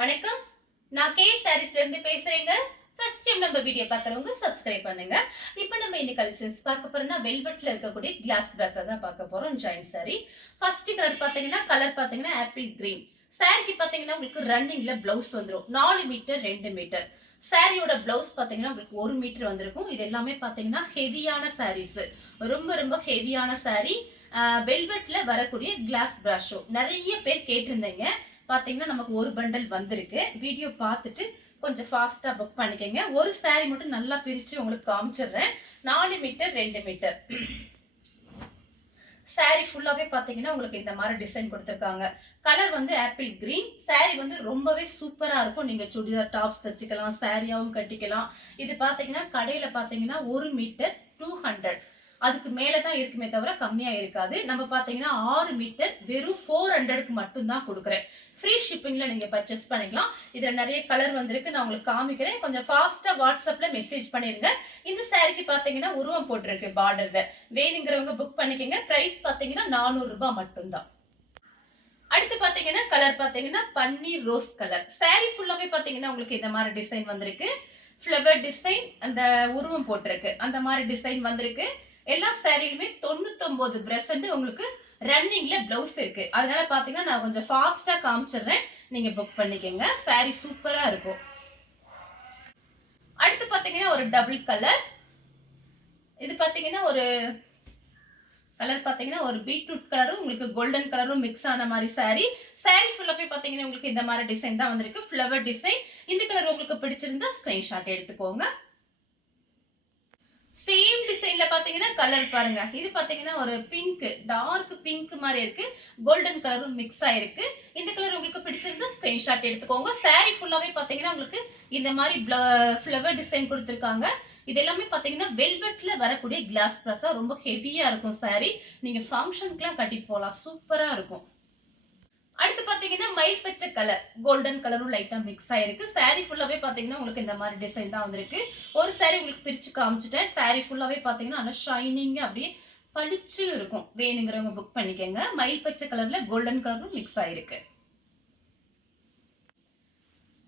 வணக்கம். நான் கே சாரீஸ்ல இருந்து பேசுறேங்க. ஃபர்ஸ்ட் டைம் நம்ம வீடியோ பார்க்குறவங்க சப்ஸ்கிரைப் பண்ணுங்க. இப்போ நம்ம இன்னைக்கு கலெக்ஷன்ஸ் பார்க்க போறோம்னா வெல்வெட்ல இருக்கக்கூடிய கிளாஸ் பிராஸா தான் பார்க்க போறோம். Join sorry. ஃபர்ஸ்ட் கலர் பாத்தீங்கன்னா ஆப்பிள் கிரீன். சாரிக்கு பாத்தீங்கன்னா உங்களுக்கு ரன்னிங்ல பிளவுஸ் வந்துரும். 4 மீட்டர் 2 மீட்டர். சாரியோட பிளவுஸ் பாத்தீங்கன்னா உங்களுக்கு 1 மீட்டர் வந்திருக்கும். இது எல்லாமே பாத்தீங்கன்னா ஹெவியான சாரீஸ். ரொம்ப ரொம்ப ஹெவியான சாரி. வெல்வெட்ல வரக்கூடிய கிளாஸ் பிராஷோ நிறைய பேர் கேட்டிருந்தீங்க. பாத்தீங்கன்னா நமக்கு ஒரு பண்டல் வந்திருக்கு. வீடியோ பார்த்துட்டு கொஞ்சம் ஃபாஸ்டா புக் பண்ணிக்கங்க. ஒரு சாரி மட்டும் நல்லா பிரிச்சு உங்களுக்கு காமிச்சிடுறேன். 4 மீட்டர் 2 மீட்டர். சாரி ஃபுல்லாவே பாத்தீங்கன்னா உங்களுக்கு இந்த மாதிரி டிசைன் கொடுத்திருக்காங்க. கலர் வந்து ஆப்பிள் கிரீன். சாரி வந்து ரொம்பவே சூப்பரா இருக்கும். நீங்க சுடிதார் டாப்ஸ் தச்சுக்கலாம், சாரியாவும் கட்டிக்கலாம். இது பாத்தீங்கன்னா கடையில பாத்தீங்கன்னா 1 மீட்டர் 200. அதுக்கு மேலதான் இருக்குமே தவிர கம்மியா இருக்காது. நம்ம பாத்தீங்கன்னா 6 மீட்டர் வெறும் 400க்கு மட்டும் தான் கொடுக்குறேன். ஃப்ரீ ஷிப்பிங்ல நீங்க பர்ச்சேஸ் பண்ணிக்கலாம். இதுல நிறைய கலர் வந்திருக்கு. நான் உங்களுக்கு காமிக்கிறேன். கொஞ்சம் ஃபாஸ்டா வாட்ஸ்அப்ல மெசேஜ் பண்ணிருங்க. இந்த சாரிக்கு பாத்தீங்கன்னா உருவம் போட்டிருக்கு பார்டர்ல. வேணுங்கிறவங்க புக் பண்ணிக்கங்க. பிரைஸ் பாத்தீங்கன்னா 400 ரூபாய் மட்டும்தான். அடுத்து பாத்தீங்கன்னா கலர் பாத்தீங்கன்னா பன்னீர் ரோஸ் கலர். சாரி ஃபுல்லாவே பாத்தீங்கன்னா உங்களுக்கு இந்த மாதிரி டிசைன் வந்திருக்கு. ஃப்ளவர் டிசைன் அந்த உருவம் போட்டிருக்கு. அந்த மாதிரி டிசைன் வந்திருக்கு. எல்லா சாரிலுமே 99% உங்களுக்கு ரன்னிங்ல பிளவுஸ் இருக்கு. அதனால பாத்தீங்கன்னா நான் கொஞ்சம் ஃபாஸ்டா காமிச்சிடுறேன். நீங்க புக் பண்ணிக்கங்க. சாரி சூப்பரா இருக்கும். அடுத்து பாத்தீங்கன்னா ஒரு டபுள் கலர். இது பாத்தீங்கன்னா ஒரு கலர் பாத்தீங்கன்னா ஒரு பீட்ரூட் கலரும் உங்களுக்கு கோல்டன் கலரும் மிக்ஸ் ஆன மாதிரி சாரி. சாரி ஃபுல்லாவே பாத்தீங்கன்னா உங்களுக்கு இந்த மாதிரி டிசைன் தான் வந்திருக்கு. Flower design. இந்த கலர் உங்களுக்கு பிடிச்சிருந்தா ஸ்கிரீன்ஷாட் எடுத்துக்கோங்க. சேம் டிசைன்ல பாத்தீங்கன்னா கலர் பாருங்க. இது பாத்தீங்கன்னா ஒரு பிங்க், டார்க் பிங்க் மாதிரி இருக்கு. கோல்டன் கலரும் மிக்ஸ் ஆயிருக்கு. இந்த கலர் உங்களுக்கு பிடிச்சிருந்தா ஸ்கிரீன்ஷாட் எடுத்துக்கோங்க. சாரி ஃபுல்லாவே பாத்தீங்கன்னா உங்களுக்கு இந்த மாதிரி ஃப்ளவர் டிசைன் கொடுத்திருக்காங்க. இது எல்லாமே பாத்தீங்கன்னா வெல்வெட்ல வரக்கூடிய கிளாஸ் பிராஸா ரொம்ப ஹெவியா இருக்கும் சாரி. நீங்க ஃபங்க்ஷனுக்குலாம் கட்டிட்டு போகலாம். சூப்பரா இருக்கும். அடுத்து பாத்தீங்கன்னா மயில் பச்சை கலர், கோல்டன் கலரும் லைட்டா மிக்ஸ் ஆயிருக்கு. சாரி ஃபுல்லாவே பாத்தீங்கன்னா உங்களுக்கு இந்த மாதிரி டிசைன் தான் வந்திருக்கு. ஒரு சாரி உங்களுக்கு பிரிச்சு காமிச்சிட்டேன். சாரி ஃபுல்லாவே பாத்தீங்கன்னா நல்லா ஷைனிங் அப்படியே பளிச்சுன்னு இருக்கும். வேணுங்கிறவங்க புக் பண்ணிக்கங்க. மயில் பச்சை கலர்ல கோல்டன் கலரும் மிக்ஸ் ஆயிருக்கு.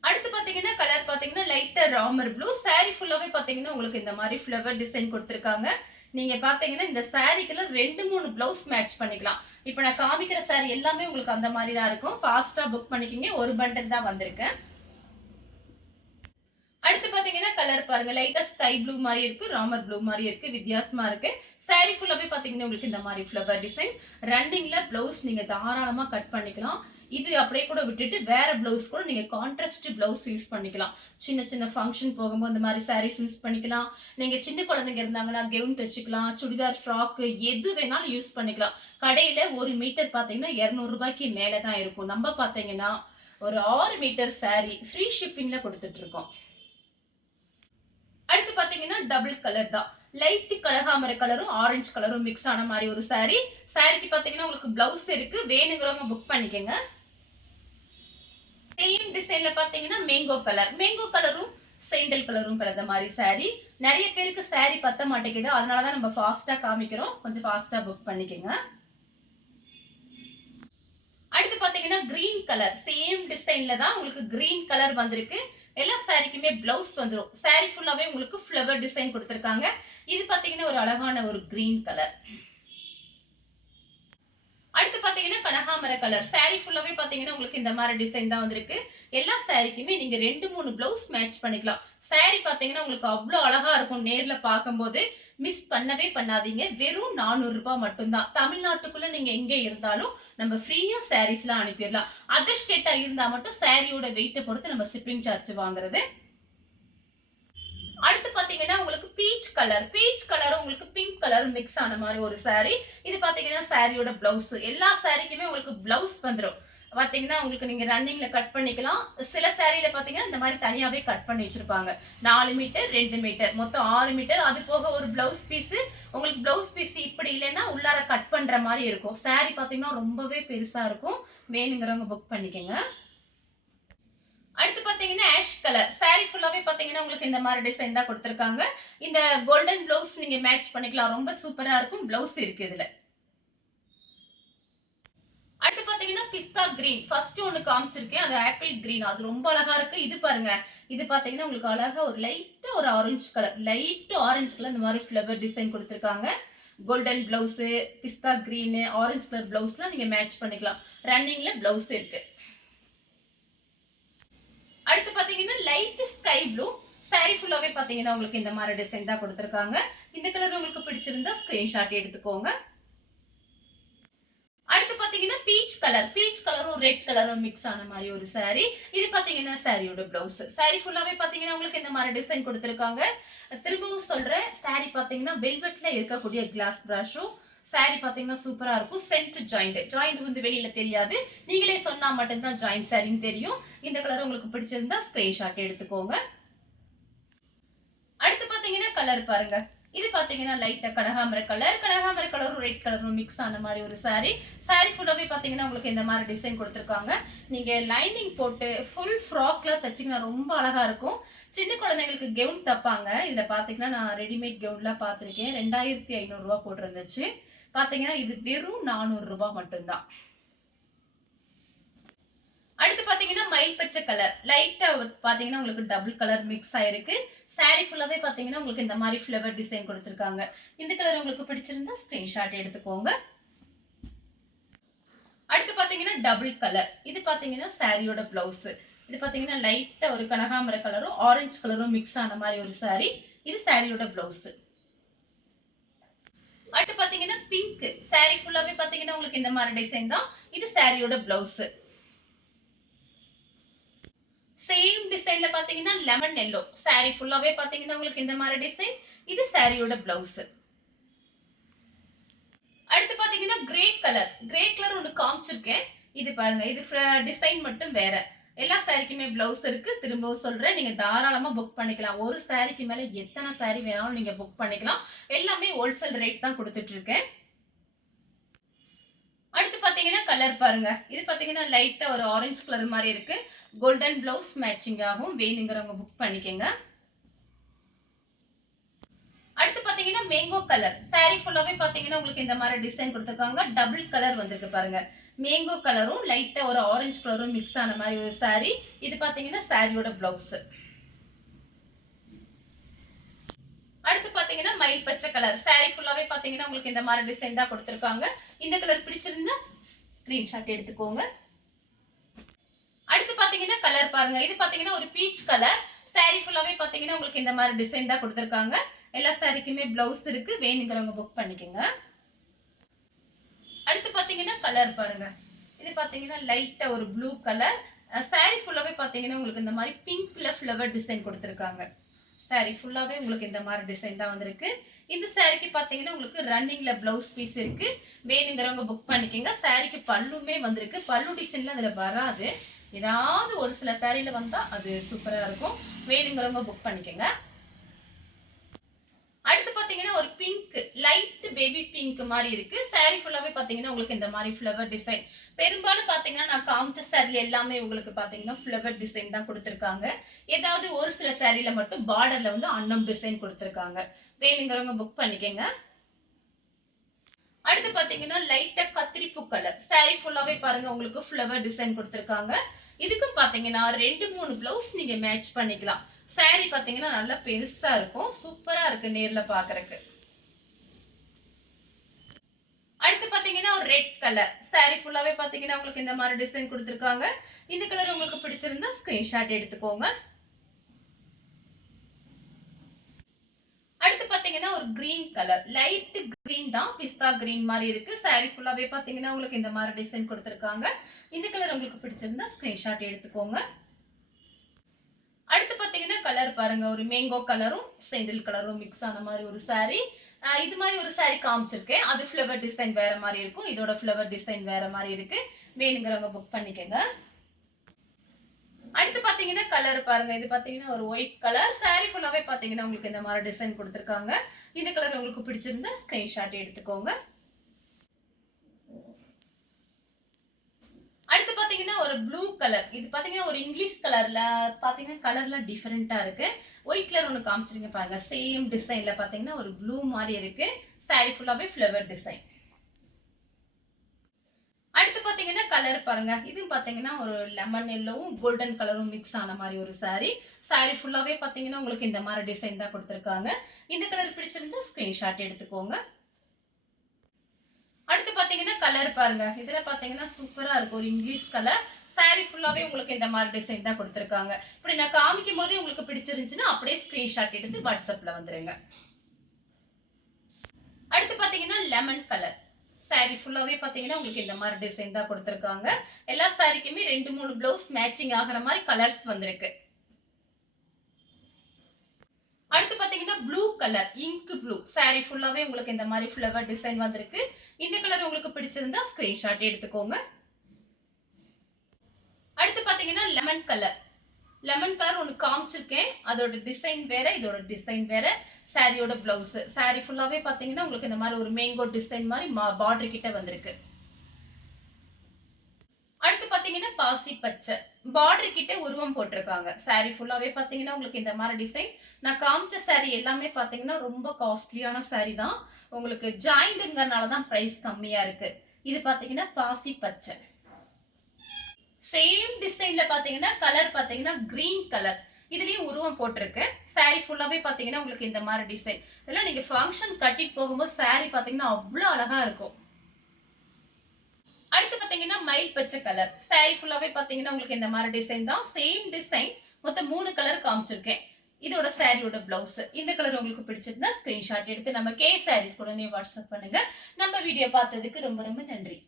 அடுத்து பாத்தீங்கன்னா கலர் பாத்தீங்கன்னா லைட்டா ராமர் ப்ளூ. சாரி ஃபுல்லாவே பாத்தீங்கன்னா உங்களுக்கு இந்த மாதிரி ஃப்ளவர் டிசைன் கொடுத்திருக்காங்க. நீங்க பாத்தீங்கன்னா இந்த சாரிக்குள்ள 2-3 பிளவுஸ் மேட்ச் பண்ணிக்கலாம். இப்போ நான் காமிக்கிற சாரி எல்லாமே உங்களுக்கு அந்த மாதிரி தான் இருக்கும். ஃபாஸ்டா புக் பண்ணிக்கிங்க. ஒரு பண்டல் தான் வந்திருக்கு. அடுத்து பாத்தீங்கன்னா கலர் பாருங்க. லைட்டா ஸ்கை ப்ளூ மாதிரி இருக்கு, ராமர் ப்ளூ மாதிரி இருக்கு. வித்தியாசமா இருக்கு. சாரி ஃபுல்லாவே பாத்தீங்கன்னா உங்களுக்கு இந்த மாதிரி ஃப்ளவர் டிசைன். ரன்னிங்ல பிளவுஸ் நீங்க தாராளமா கட் பண்ணிக்கலாம். இது அப்படியே கூட விட்டுட்டு வேற பிளவுஸ் கூட நீங்க கான்ட்ராஸ்ட் பிளவுஸ் யூஸ் பண்ணிக்கலாம். சின்ன சின்ன ஃபங்க்ஷன் போகும்போது இந்த மாதிரி சாரீஸ் யூஸ் பண்ணிக்கலாம். நீங்க சின்ன குழந்தைங்க இருந்தாங்கன்னா கெவுன் தச்சுக்கலாம். சுடிதார் ஃப்ராக் எது வேணாலும் யூஸ் பண்ணிக்கலாம். கடையில 1 மீட்டர் பாத்தீங்கன்னா 200 ரூபாய்க்கு மேல தான் இருக்கும். நம்ம பாத்தீங்கன்னா ஒரு 6 மீட்டர் சாரி ஃப்ரீ ஷிப்பிங்ல கொடுத்துட்டு இருக்கோம். அடுத்து பாத்தீங்கன்னா டபுள் கலர் தான். லைட் கனகாமர கலரும் ஆரஞ்சு கலரும் மிக்ஸ் ஆன மாதிரி ஒரு சாரி. சாரிக்கு பாத்தீங்கன்னா உங்களுக்கு பிளவுஸ் இருக்கு. வேணுங்கிறவங்க புக் பண்ணிக்கங்க. சேம் டிசைன்ல பாத்தீங்கன்னா மேங்கோ கலர். மேங்கோ கலரும் சேண்டல் கலரும் கலந்த மாதிரி சாரி. நிறைய பேருக்கு சாரி பத்த மாட்டேங்குது. அதனாலதான் நம்ம ஃபாஸ்டா காமிக்கிறோம். கொஞ்சம் ஃபாஸ்டா புக் பண்ணிக்கங்க. அடுத்து பாத்தீங்கன்னா கிரீன் கலர். சேம் டிசைன்ல தான் உங்களுக்கு கிரீன் கலர் வந்திருக்கு. எல்லா சாரிக்குமே பிளவுஸ் வந்துரும். சாரி ஃபுல்லாவே உங்களுக்கு ஃப்ளவர் டிசைன் கொடுத்திருக்காங்க. இது பாத்தீங்கன்னா ஒரு அழகான ஒரு கிரீன் கலர். அடுத்து பாத்தீங்கன்னா கனகாமர கலர். சாரி ஃபுல்லாவே பாத்தீங்கன்னா உங்களுக்கு இந்த மாதிரி டிசைன் தான் வந்திருக்கு. எல்லா சாரிக்குமே நீங்க 2-3 பிளவுஸ் மேட்ச் பண்ணிக்கலாம். சாரி பாத்தீங்கன்னா உங்களுக்கு அவ்வளவு அழகா இருக்கும். நேர்ல பார்க்கும்போது மிஸ் பண்ணவே பண்ணாதீங்க. வெறும் 400 ரூபாய் மட்டும்தான். தமிழ்நாட்டுக்குள்ள நீங்க எங்க இருந்தாலும் நம்ம ஃப்ரீயா சாரீஸ்லாம் அனுப்பிடலாம். அதர் ஸ்டேட்டா இருந்தா மட்டும் சாரியோட வெயிட்டை பொறுத்து நம்ம ஷிப்பிங் சார்ஜ் வாங்குறது. அடுத்து பாத்தீங்கன்னா உங்களுக்கு பீச் கலர். பீச் கலரும் உங்களுக்கு பிங்க் கலரும் மிக்ஸ் ஆன மாதிரி ஒரு சாரி. இது பாத்தீங்கன்னா சாரியோட பிளவுஸ். எல்லா சாரிக்குமே உங்களுக்கு பிளவுஸ் வந்துடும். பாத்தீங்கன்னா உங்களுக்கு நீங்க ரன்னிங்ல கட் பண்ணிக்கலாம். சில சாரியில பாத்தீங்கன்னா இந்த மாதிரி தனியாவே கட் பண்ணி வச்சிருப்பாங்க. 4 மீட்டர் 2 மீட்டர் மொத்தம் 6 மீட்டர். அது போக ஒரு பிளவுஸ் பீஸ். உங்களுக்கு பிளவுஸ் பீஸ் இப்படி இல்லைன்னா உள்ளார கட் பண்ற மாதிரி இருக்கும். சாரி பாத்தீங்கன்னா ரொம்பவே பெருசா இருக்கும். வேணுங்கிறவங்க புக் பண்ணிக்கங்க. அடுத்து பாத்தீங்கன்னா ஆஷ் கலர். சாரி ஃபுல்லாவே பாத்தீங்கன்னா உங்களுக்கு இந்த மாதிரி டிசைன் தான் கொடுத்திருக்காங்க. இந்த கோல்டன் பிளவுஸ் நீங்க மேட்ச் பண்ணிக்கலாம். ரொம்ப சூப்பரா இருக்கும். பிளவுஸ் இருக்கு இதுல. அடுத்து பாத்தீங்கன்னா பிஸ்தா கிரீன். ஃபர்ஸ்ட் ஒன்னு காமிச்சிருக்கேன். அது ஆப்பிள் கிரீன். அது ரொம்ப அழகா இருக்கு. இது பாருங்க. இது பாத்தீங்கன்னா உங்களுக்கு அழகா ஒரு லைட்டா ஒரு orange colour. Light orange colour இந்த மாதிரி ஃப்ளவர் டிசைன் கொடுத்திருக்காங்க. கோல்டன் பிளவுஸ், பிஸ்தா கிரீன், ஆரஞ்சு கலர் பிளவுஸ்லாம் நீங்க மேட்ச் பண்ணிக்கலாம். ரன்னிங்ல பிளவுஸ் இருக்கு. அடுத்து பாத்தீங்கன்னா லைட் ஸ்கை ப்ளூ. சாரி ஃபுல்லாவே பாத்தீங்கன்னா உங்களுக்கு இந்த மாதிரி டிசைன் தான் கொடுத்திருக்காங்க. இந்த கலர் உங்களுக்கு பிடிச்சிருந்தா ஸ்கிரீன்ஷாட் எடுத்துக்கோங்க. அடுத்து பாத்தீங்கன்னா பீச் கலர். பீச் கலரும் ரெட் கலரும் மிக்ஸ் ஆன மாதிரி ஒரு சாரி. இது பாத்தீங்கன்னா சாரியோட பிளவுஸ். சாரி ஃபுல்லாவே பாத்தீங்கன்னா உங்களுக்கு இந்த மாதிரி டிசைன் கொடுத்திருக்காங்க. திரும்பவும் சொல்றேன், சாரி பாத்தீங்கன்னா வெல்வெட்ல இருக்கக்கூடிய கிளாஸ் பிராஷோ. சாரி பாத்தீங்கன்னா சூப்பரா இருக்கும். சென்டர் ஜாயிண்ட் வந்து வெளியில தெரியாது. நீங்களே சொன்னா மட்டும்தான் ஜாயிண்ட் சாரின்னு தெரியும். இந்த கலர் உங்களுக்கு பிடிச்சிருந்தா ஸ்கிரீன்ஷாட் எடுத்துக்கோங்க. அடுத்து பாத்தீங்கன்னா கலர் பாருங்க. இது பாத்தீங்கன்னா லைட்டா கனகாமர கலரும் ரெட் கலரும் மிக்ஸ் ஆன மாதிரி ஒரு சாரி. சாரி ஃபுல்லாவே பாத்தீங்கன்னா உங்களுக்கு இந்த மாதிரி டிசைன் கொடுத்திருக்காங்க. நீங்க லைனிங் போட்டு ஃபுல் ஃப்ராக்ல தச்சிங்கன்னா ரொம்ப அழகா இருக்கும். சின்ன குழந்தைங்களுக்கு கவுன் தப்பாங்க. இதுல பாத்தீங்கன்னா நான் ரெடிமேட் கவுன்லாம் பார்த்திருக்கேன். 2500 ரூபாய் போட்டிருந்துச்சு. பாத்தீங்கன்னா இது வெறும் 400 ரூபாய் மட்டும்தான். அடுத்து பாத்தீங்கன்னா மயில் பச்சை கலர். லைட்டா பாத்தீங்கன்னா உங்களுக்கு டபுள் கலர் மிக்ஸ் ஆயிருக்கு. சாரி ஃபுல்லாவே பாத்தீங்கன்னா உங்களுக்கு இந்த மாதிரி ஃப்ளவர் டிசைன் கொடுத்திருக்காங்க. இந்த கலர் உங்களுக்கு பிடிச்சிருந்தா ஸ்கிரீன்ஷாட் எடுத்துக்கோங்க. அடுத்து பாத்தீங்கன்னா டபுள் கலர். இது பாத்தீங்கன்னா சாரியோட பிளவுஸ். இது பாத்தீங்கன்னா லைட்டா ஒரு கனகாமர கலரும் ஆரஞ்சு கலரும் மிக்ஸ் ஆன மாதிரி ஒரு சாரி. இது சாரியோட பிளவுஸ். அடுத்து பாத்தீங்கன்னா பிங்க். சாரி ஃபுல்லாவே பாத்தீங்கன்னா உங்களுக்கு இந்த மாதிரி டிசைன் தான். இது சாரியோட பிளவுஸ். சேம் டிசைன்ல பாத்தீங்கன்னா லெமன் எல்லோ. சாரி ஃபுல்லாவே பாத்தீங்கன்னா உங்களுக்கு இந்த மாதிரி டிசைன். இது சாரியோட பிளவுஸ். அடுத்து பாத்தீங்கன்னா கிரே கலர் ஒன்னு காமிச்சிருக்கேன். இது பாருங்க. இது டிசைன் மட்டும் வேற. எல்லா சாரிக்குமே பிளவுஸ் இருக்கு. திரும்பவும் சொல்றேன், நீங்க தாராளமா புக் பண்ணிக்கலாம். ஒரு சாரிக்கு மேல எத்தனை சாரி வேணாலும் நீங்க புக் பண்ணிக்கலாம். எல்லாமே ஹோல்சேல் ரேட் தான் கொடுத்துட்டு இருக்கேன். அடுத்து பாத்தீங்கன்னா கலர் பாருங்க. இது பாத்தீங்கன்னா லைட்டா ஒரு ஆரஞ்சு கலர் மாதிரி இருக்கு. கோல்டன் பிளவுஸ் மேட்சிங் ஆகும். வேணுங்கிறவங்க புக் பண்ணிக்கங்க. அடுத்து பாத்தீங்கன்னா மேங்கோ கலர். சாரி ஃபுல்லாவே பாத்தீங்கன்னா உங்களுக்கு இந்த மாதிரி டிசைன் கொடுத்திருக்காங்க. டபுள் கலர் வந்திருக்கு பாருங்க. மேங்கோ கலரும் லைட்டா ஒரு ஆரஞ்சு கலரும் மிக்ஸ் ஆன மாதிரி ஒரு சாரி. இது பாத்தீங்கன்னா சாரியோட பிளவுஸ். அடுத்து பாத்தீங்கன்னா மயில் பச்சை கலர். சாரி ஃபுல்லாவே பாத்தீங்கன்னா உங்களுக்கு இந்த மாதிரி டிசைன் தான் கொடுத்திருக்காங்க. இந்த கலர் பிடிச்சிருந்தா ஸ்கிரீன்ஷாட் எடுத்துக்கோங்க. அடுத்து பாத்தீங்கன்னா கலர் பாருங்க. இது பாத்தீங்கன்னா ஒரு பீச் கலர். சாரி ஃபுல்லாவே பாத்தீங்கன்னா உங்களுக்கு இந்த மாதிரி டிசைன் தான் கொடுத்திருக்காங்க. எல்லா சாரிக்குமே பிளவுஸ் இருக்கு. வேணுங்கிறவங்க புக் பண்ணிக்கோங்க. அடுத்து பாத்தீங்கன்னா கலர் பாருங்க. இது பாத்தீங்கன்னா லைட்டா ஒரு ப்ளூ கலர். சாரி ஃபுல்லாவே பாத்தீங்கன்னா உங்களுக்கு இந்த மாதிரி பிங்க்ல ஃப்ளவர் டிசைன் கொடுத்திருக்காங்க. சாரி ஃபுல்லாவே உங்களுக்கு இந்த மாதிரி டிசைன் தான் வந்திருக்கு. இந்த சாரிக்கு பாத்தீங்கன்னா உங்களுக்கு ரன்னிங்ல பிளவுஸ் பீஸ் இருக்கு. வேணுங்கிறவங்க புக் பண்ணிக்கோங்க. சாரிக்கு பல்லுமே வந்திருக்கு. பல்லு டிசைன்ல அதுல வராது. ஏதாவது ஒரு சில சாரியில வந்தா அது சூப்பரா இருக்கும். வேணுங்கிறவங்க புக் பண்ணிக்கோங்க. அடுத்து பாத்தீங்கன்னா ஒரு பிங்க், லைட் பேபி பிங்க் மாதிரி இருக்கு. சாரி ஃபுல்லாவே பாத்தீங்கன்னா உங்களுக்கு இந்த மாதிரி ஃப்ளவர் டிசைன். பெரும்பாலும் பாத்தீங்கன்னா நான் காமிச்ச சாரி எல்லாமே உங்களுக்கு பாத்தீங்கன்னா ஃப்ளவர் டிசைன் தான் கொடுத்திருக்காங்க. ஏதாவது ஒரு சில சாரியில மட்டும் பார்டர்ல வந்து அன்னம் டிசைன் கொடுத்திருக்காங்க. வேணுங்கிறவங்க புக் பண்ணிக்கங்க. அடுத்து பாத்தீங்கன்னா லைட்டா கத்திரிப்பூ கலர். சாரி ஃபுல்லாவே பாருங்க உங்களுக்கு ஃப்ளவர் டிசைன் கொடுத்திருக்காங்க. இதுக்கும் பாத்தீங்கன்னா 2-3 பிளவுஸ் நீங்க மேட்ச் பண்ணிக்கலாம். சாரி பாத்தீங்கன்னா நல்லா பெருசா இருக்கும். சூப்பரா இருக்கு நேர்ல பாக்குறதுக்கு. அடுத்து பாத்தீங்கன்னா ஒரு ரெட் கலர். சாரி ஃபுல்லாவே பாத்தீங்கன்னா உங்களுக்கு இந்த மாதிரி டிசைன் கொடுத்திருக்காங்க. இந்த கலர் உங்களுக்கு பிடிச்சிருந்தா ஸ்கிரீன்ஷாட் எடுத்துக்கோங்க. அடுத்து பாத்தீங்கன்னா ஒரு கிரீன் கலர். லைட் கிரீன் தான். பிஸ்தா கிரீன் மாதிரி இருக்கு. சாரி ஃபுல்லாவே பாத்தீங்கன்னா உங்களுக்கு இந்த மாதிரி டிசைன் கொடுத்திருக்காங்க. இந்த கலர் உங்களுக்கு பிடிச்சிருந்தா ஸ்கிரீன்ஷாட் எடுத்துக்கோங்க. அடுத்து பாத்தீங்கன்னா கலர் பாருங்க. ஒரு மேங்கோ கலரும் செந்தில் கலரும் மிக்ஸ் ஆன மாதிரி ஒரு சாரி. இது மாதிரி ஒரு சாரி காமிச்சிருக்கேன். அது ஃப்ளவர் டிசைன் வேற மாதிரி இருக்கும். இதோட ஃப்ளவர் டிசைன் வேற மாதிரி இருக்கு. வேணுங்கிறவங்க புக் பண்ணிக்கங்க. அடுத்து பாத்தீங்கன்னா கலர் பாருங்க. இது பாத்தீங்கன்னா ஒரு ஒயிட் கலர். சாரி ஃபுல்லாவே பாத்தீங்கன்னா உங்களுக்கு இந்த மாதிரி டிசைன் கொடுத்திருக்காங்க. இந்த கலர் உங்களுக்கு பிடிச்சிருந்தா ஸ்கிரீன்ஷாட் எடுத்துக்கோங்க. அடுத்து பாத்தீங்கன்னா ஒரு ப்ளூ கலர். இது பாத்தீங்கன்னா ஒரு இங்கிலீஷ் கலர்ல பாத்தீங்கன்னா கலர்ல டிஃபரெண்டா இருக்கு. ஒயிட் கலர் ஒன்னு காமிச்சிருங்க பாருங்க. சேம் டிசைன்ல பாத்தீங்கன்னா ஒரு ப்ளூ மாதிரி இருக்கு. சாரி ஃபுல்லாவே ஃப்ளவர் டிசைன். அடுத்து பாத்தீங்கன்னா கலர் பாருங்க. இதுவும் பாத்தீங்கன்னா ஒரு லெமன் எல்லோவும் கோல்டன் கலரும் மிக்ஸ் ஆன மாரி ஒரு சாரி. சாரி ஃபுல்லாவே பாத்தீங்கன்னா உங்களுக்கு இந்த மாரி டிசைன் தான் குடுத்திருக்காங்க. இந்த கலர் பிடிச்சிருந்தா ஸ்கிரீன்ஷாட் எடுத்துக்கோங்க. அடுத்து பாத்தீங்கன்னா கலர் பாருங்க. இதுல பாத்தீங்கன்னா சூப்பரா இருக்கும். ஒரு இங்கிலீஷ் கலர். சாரி ஃபுல்லாவே உங்களுக்கு இந்த மாரி டிசைன் தான் குடுத்திருக்காங்க. இப்படி நான் காமிக்கும்போதே உங்களுக்கு பிடிச்சிருந்துச்சுன்னா அப்படியே ஸ்கிரீன்ஷாட் எடுத்து வாட்ஸ்அப்ல வந்துருங்க. அடுத்து பாத்தீங்கன்னா லெமன் கலர். சாரி ஃபுல்லாவே பாத்தீங்கன்னா உங்களுக்கு இந்த மாதிரி டிசைன் தான் கொடுத்திருக்காங்க. எல்லா சாரிக்குமே 2, 3 ப்ளவுஸ் மேட்சிங் ஆகுற மாதிரி கலர்ஸ் வந்திருக்கு. அடுத்து பாத்தீங்கன்னா blue colour, ink blue. Sorry ஃபுல்லாவே உங்களுக்கு இந்த மாதிரி ஃப்ளவர் டிசைன் வந்திருக்கு. இந்த கலர் உங்களுக்கு பிடிச்சிருந்தா ஸ்கிரீன்ஷாட் எடுத்துக்கோங்க. அடுத்து பாத்தீங்கன்னா லெமன் கலர். லெமன் கலர் ஒன்று காமிச்சிருக்கேன். அதோட டிசைன் வேற, இதோட டிசைன் வேற. சாரியோட பிளவுஸ். சாரி ஃபுல்லாவே பாத்தீங்கன்னா உங்களுக்கு இந்த மாதிரி ஒரு மேங்கோ டிசைன் மாதிரி பார்டர் கிட்ட வந்திருக்கு. அடுத்து பாத்தீங்கன்னா பாசி பச்சை. பார்டர் கிட்ட உருவம் போட்டிருக்காங்க. சாரி ஃபுல்லாவே பாத்தீங்கன்னா உங்களுக்கு இந்த மாதிரி டிசைன். நான் காமிச்ச சாரி எல்லாமே பாத்தீங்கன்னா ரொம்ப காஸ்ட்லியான சாரி தான். உங்களுக்கு ஜாயிண்ட்ங்கறனால தான் பிரைஸ் கம்மியா இருக்கு. இது பாத்தீங்கன்னா பாசி பச்சை. சேம் டிசைன்ல பாத்தீங்கன்னா கலர் பாத்தீங்கன்னா கிரீன் கலர். இதுலயும் உருவம் போட்டிருக்கு. சாரி ஃபுல்லாவே பாத்தீங்கன்னா உங்களுக்கு இந்த மாதிரி டிசைன். இதெல்லாம் நீங்க ஃபங்க்ஷன் கட்டிட்டு போகும்போது சாரி பாத்தீங்கன்னா அவ்வளவு அழகா இருக்கும். அடுத்து பாத்தீங்கன்னா மயில் பச்சை கலர். சாரி ஃபுல்லாவே பாத்தீங்கன்னா உங்களுக்கு இந்த மாதிரி டிசைன் தான். Same design. மொத்தம் 3 கலர் காமிச்சிருக்கேன். இதோட சாரியோட பிளவுஸ். இந்த கலர் உங்களுக்கு பிடிச்சிருந்தா ஸ்கிரீன்ஷாட் எடுத்து நம்ம கே சாரீஸ் உடனே வாட்ஸ்அப் பண்ணுங்க. நம்ம வீடியோ பார்த்ததுக்கு ரொம்ப ரொம்ப நன்றி.